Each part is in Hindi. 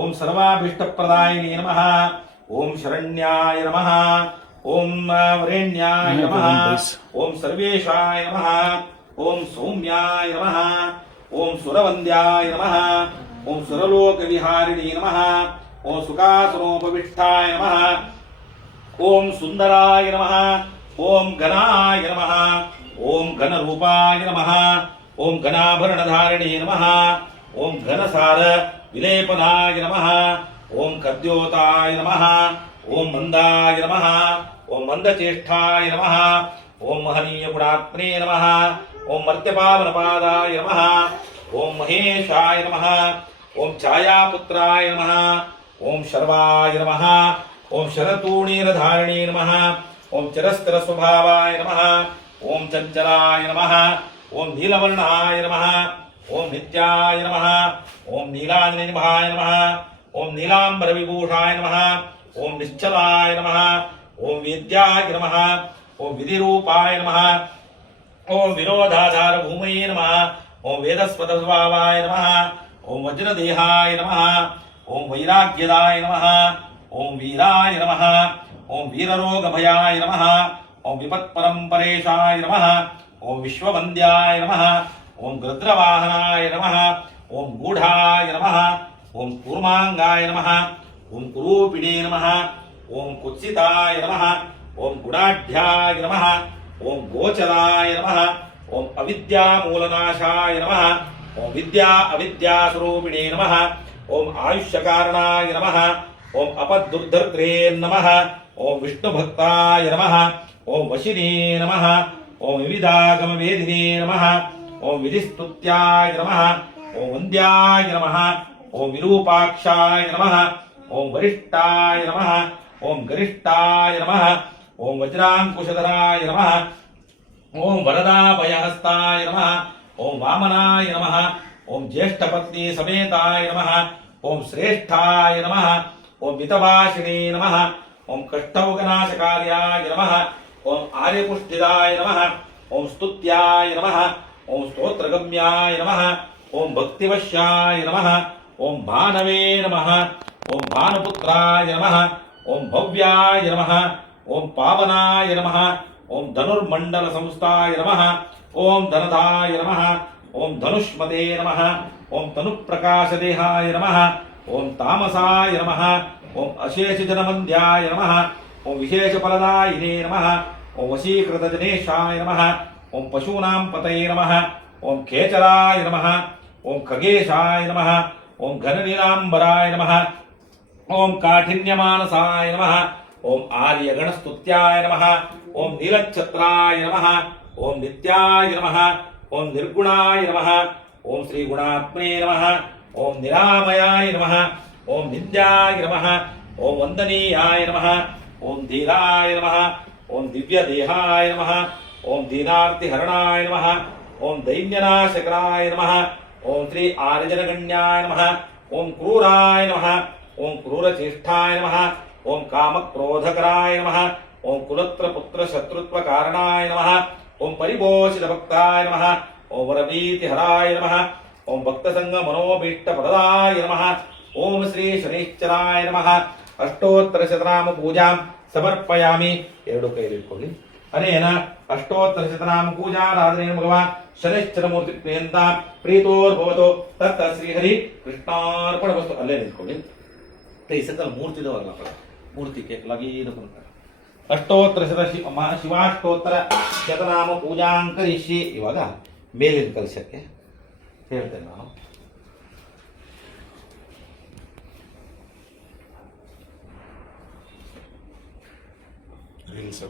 ओम सर्वाभीष्टप्रदायिने नमः। ओम शरण्याय नमः। ओम वरेण्याय नमः। ओम सर्वेशाय नमः। ओम सौम्याय नमः। ओम सुरवन्द्याय नमः। ओम सुरलोकविहारिणे नमः। ओम सुखासनोपविष्टाय नमः। ओम सुंदराय नमः। ओम गणाय नमः। ओम घनरूपाय नमः। ओम घनाभरणधारिणे नमः। ओम घनसार विलेपनाय नमः। ओम कद्योताय नमः। ओम मंदाय नमः। ओम मंदचेष्टाय नमः। ओम महनीय गुणात्मने नमः। ओम मर्त्यपावनपादाय नमः। ओम महेशाय नमः। ओम छायापुत्राय नमः। ओम शर्वाय नमः। ओम शरतूणीरधारिणे नमः। ओम चरस्तर स्वभावाय नमः। ओम चंचलाय नमः। ओम नीलवर्णाय नमः। ओम नित्याय नमः। ओम नीलांजनिभाय नमः। ओम नीलांबर विभूषाय नमः। ओम निश्चलाय नमः। ओम वेद्याय नमः। ओम विधिरूपाय नमः। ओम विरोधाधार भूमये नमः। ओम वेदस्पद स्वभावाय नमः। ओम वज्रदेहाय नमः। ओम वैराग्यदाय नमः। ओम वीराय नमः। ओम वीररोगभयाय नमः। ओम विपत्परंपरेशाय नमः। ओम विश्ववन्द्याय नमः। ओम गृद्रवाहनाय नमः। ओम गूढ़ाय नमः। ओम कूर्मांगाय नमः। ओम कुरूपिणे नमः। ओम कुत्सिताय नमः। ओम गुणाढ्याय नमः। ओम गोचराय नमः। ओम अविद्यामूलनाशाय नमः। ओम विद्या अविद्यास्वरूपिणे नमः। ओम आयुष्यकारणाय नमः। ओम अपदुर्धर्त्रे नमः। ओम विष्णुभक्ताय नमः। ओम वशिने नमः। ओम विविधागमवेदिने नमः। ओम विधिस्तुत्याय नमः। ओम वन्द्याय नमः। ओम विरूपाक्षाय नमः। ओम वरिष्ठाय नमः। ओम गरिष्ठाय नमः। ओम वज्रांकुशधराय नमः। ओम वरदाभयहस्ताय नमः। ओम वामनाय नमः। ओम ज्येष्ठपत्नी समेताय नमः। ओम श्रेष्ठाय नमः। ओम मितभाषिणे नमः। ओम कष्टौघनाशकार्याय नमः। ओम आर्यपुष्टिदाय नमः। ओम स्तुत्याय नमः। ओम स्तोत्रगम्याय नमः। ओम भक्तिवश्याय नमः। ओम भानवे नमः। ओम भानुपुत्राय नमः। ओम भव्याय नमः। ओम पावनाय नमः। ओम धनुर्मंडल संस्थाय नमः। ओम धनधाय नमः। ओम धनुष्मते नमः। ओम तनुप्रकाशदेहाय नमः। ओम तामसाय नमः। ओम अशेषजनवन्द्याय नमः। ओम विशेषफलदायिने नमः। ओम वशीकृतजनेशाय नमः। ओम पशूनां पतये नमः। ओम खेचराय नमः। ओम खगेशाय नमः। ओम घननीलांबराय नमः। ओम काठिन्यमानसाय नमः। ओम आर्यगणस्तुत्याय नमः। ओम नीलच्छत्राय नमः। ओम नित्याय नमः। ओम निर्गुणाय नमः। ओम श्रीगुणात्मने नमः। ओम निरामयाय नमः। ओम नित्याय नमः। ओम वंदनीयाय नमः। ओम धीराय नमः। ओम दिव्यदेहाय नमः। ओम दीनार्तिहरणाय नमः। ओम दैन्यनाशकराय नमः। ओम श्री आर्यजनगण्याय नमः। ओम क्रूराय नमः। ओम क्रूरचेष्टाय नमः। ओम कामक्रोधकराय नमः। ओम कुलत्रपुत्र शत्रुत्वकारणाय नमः। ओम परिपोषितभक्ताय नमः। ओम वरभीतिहराय नमः। ओम भक्तसंग मनोभीष्टप्रदाय नमः। ओम श्री शनिश्चराय नमः। अष्टोत्तर शतनाम पूजां समर्पयामि। ಎರಡು ಕೈಯಲ್ಲಿ ಇಟ್ಕೊಳ್ಳಿ. अनेन अष्टोत्तर शतनाम पूजाराधनेन भगवान् शनिश्चरमूर्ति प्रियंत प्रीतोर्भवतो तत् श्रीहरि कृष्णार्पणमस्तु. ಅಲ್ಲೇ ನಿಂತ್ಕೊಳ್ಳಿ. ಈ ಸಕಲ ಮೂರ್ತಿ ಇದಾವಲ್ಲ, ಮೂರ್ತಿ ಕೇಕ್ ಲಗಿ ಇದು ಬಂತಾರೆ. ಅಷ್ಟೋತ್ತರ ಶಿವಾಷ್ಟೋತ್ತರ ಶತನಾಮ ಪೂಜಾಂಕರಿಷಿ. ಇವಾಗ ಮೇಲಿನ ಕಲಶಕ್ಕೆ ಹೇಳ್ತೇನೆ ನಾನು. ರೀಲ್ಸ್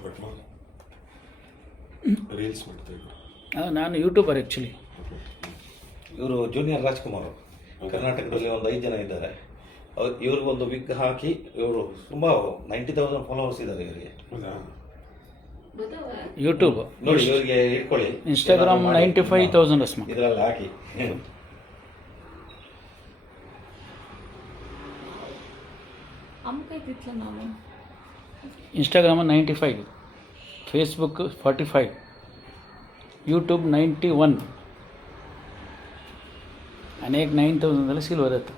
ರೀಲ್ಸ್ ಮಾಡ್ತಾ ಇದ್ರು. ನಾನು ಯೂಟ್ಯೂಬರ್ ಆ್ಯಕ್ಚುಲಿ. ಇವರು ಜೂನಿಯರ್ ರಾಜ್ಕುಮಾರ್ ಕರ್ನಾಟಕದಲ್ಲಿ ಒಂದು 5 ಜನ ಇದ್ದಾರೆ. ಇವ್ರಿಗೊಂದು ವಿಗ್ ಹಾಕಿ ಇವರು ತುಂಬ 90,000 ಫಾಲೋವರ್ಸ್ ಇದ್ದಾರೆ ಇವರಿಗೆ. ಯೂಟ್ಯೂಬ್ ನೋಡಿ ಇವರಿಗೆ ಇಟ್ಕೊಳ್ಳಿ. ಇನ್ಸ್ಟಾಗ್ರಾಮ್ 95,000 ಅಸ್ಮ ಇದರಲ್ಲಿ ಹಾಕಿ. ಇನ್ಸ್ಟಾಗ್ರಾಮ್ 95, ಫೇಸ್ಬುಕ್ 45, ಯೂಟ್ಯೂಬ್ 91, अनेक 9,000 सिल्वर येतं.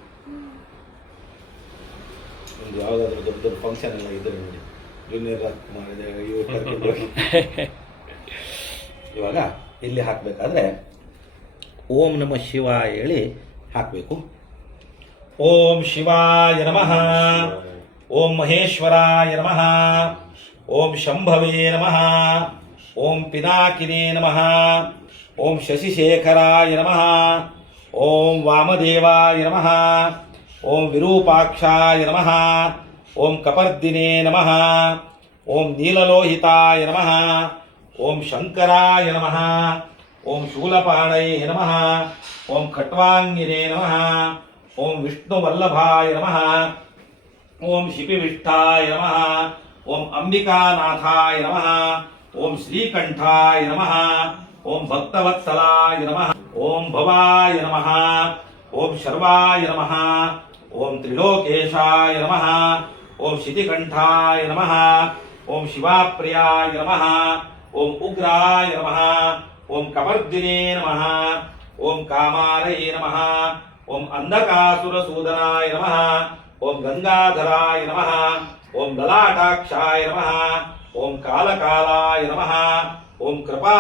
ನಿಮ್ದು ಯಾವುದಾದ್ರೂ ದೊಡ್ಡ ದೊಡ್ಡ ಫಂಕ್ಷನ್ ಎಲ್ಲ ಇದ್ರೆ ನೋಡಿ, ಜೂನಿಯರ್ ರಾಜ್ಕುಮಾರ್ ಇದೆ, ಇವ್ರು ಕರ್ಕೊಂಡು ಹೋಗಿ. ಇವಾಗ ಇಲ್ಲಿ ಹಾಕಬೇಕಾದ್ರೆ ಓಂ ನಮಃ ಶಿವಾಯ ಹೇಳಿ ಹಾಕಬೇಕು. ಓಂ ಶಿವಾಯ ನಮಃ, ಓಂ ಮಹೇಶ್ವರಾಯ ನಮಃ, ಓಂ ಶಂಭವೇ ನಮಃ, ಓಂ ಪಿನಾಕಿನೇ ನಮಃ, ಓಂ ಶಶಿಶೇಖರಾಯ ನಮಃ, ಓಂ ವಾಮದೇವಾಯ ನಮಃ, ಓಂ ವಿರೂಪಾಕ್ಷಾಯ ನಮಃ, ಓಂ ಕಪರ್ದಿನೇ ನಮಃ, ಓಂ ನೀಲಲೋಹಿತಾಯ ನಮಃ, ಓಂ ಶಂಕರಾಯ ನಮಃ, ಓಂ ಶೂಲಪಾಣಯೇ ನಮಃ, ಓಂ ಖಟ್ವಾಂಗಿನೇ ನಮಃ, ಓಂ ವಿಷ್ಣುವಲ್ಲಭಾಯ ನಮಃ, ಓಂ ಶಿಪಿವಿಷ್ಠಾಯ ನಮಃ, ಓಂ ಅಂಬಿಕಾನಾಥಾಯ ನಮಃ, ಓಂ ಶ್ರೀಕಂಠಾಯ ನಮಃ, ಓಂ ಭಕ್ತವತ್ಸಲಾಯ ನಮಃ, ಓಂ ಭವಾಯ ನಮಃ, ಓಂ ಶರ್ವಾಯ ನಮಃ, ಓಂ ತ್ರಿಲೋಕೇಶಾಯ ನಮಃ, ಓಂ ಶಿತಿಕಂಠಾಯ ನಮಃ, ಓಂ ಶಿವಾಪ್ರಿಯಾಯ ನಮಃ, ಓಂ ಉಗ್ರಾಯ ನಮಃ, ಓಂ ಕಪರ್ದಿನೇ ನಮಃ, ಓಂ ಕಾಮಾಲಯೇ ನಮಃ, ಓಂ ಅಂಧಕಾಸುರಸೂದನಾಯ ನಮಃ, ಓಂ ಗಂಗಾಧರಾಯ ನಮಃ, ಓಂ ಲಲಾಟಾಕ್ಷಾಯ ನಮಃ, ಓಂ ಕಾಲಕಾಲಾಯ ನಮಃ, ಓಂ ಕೃಪಾ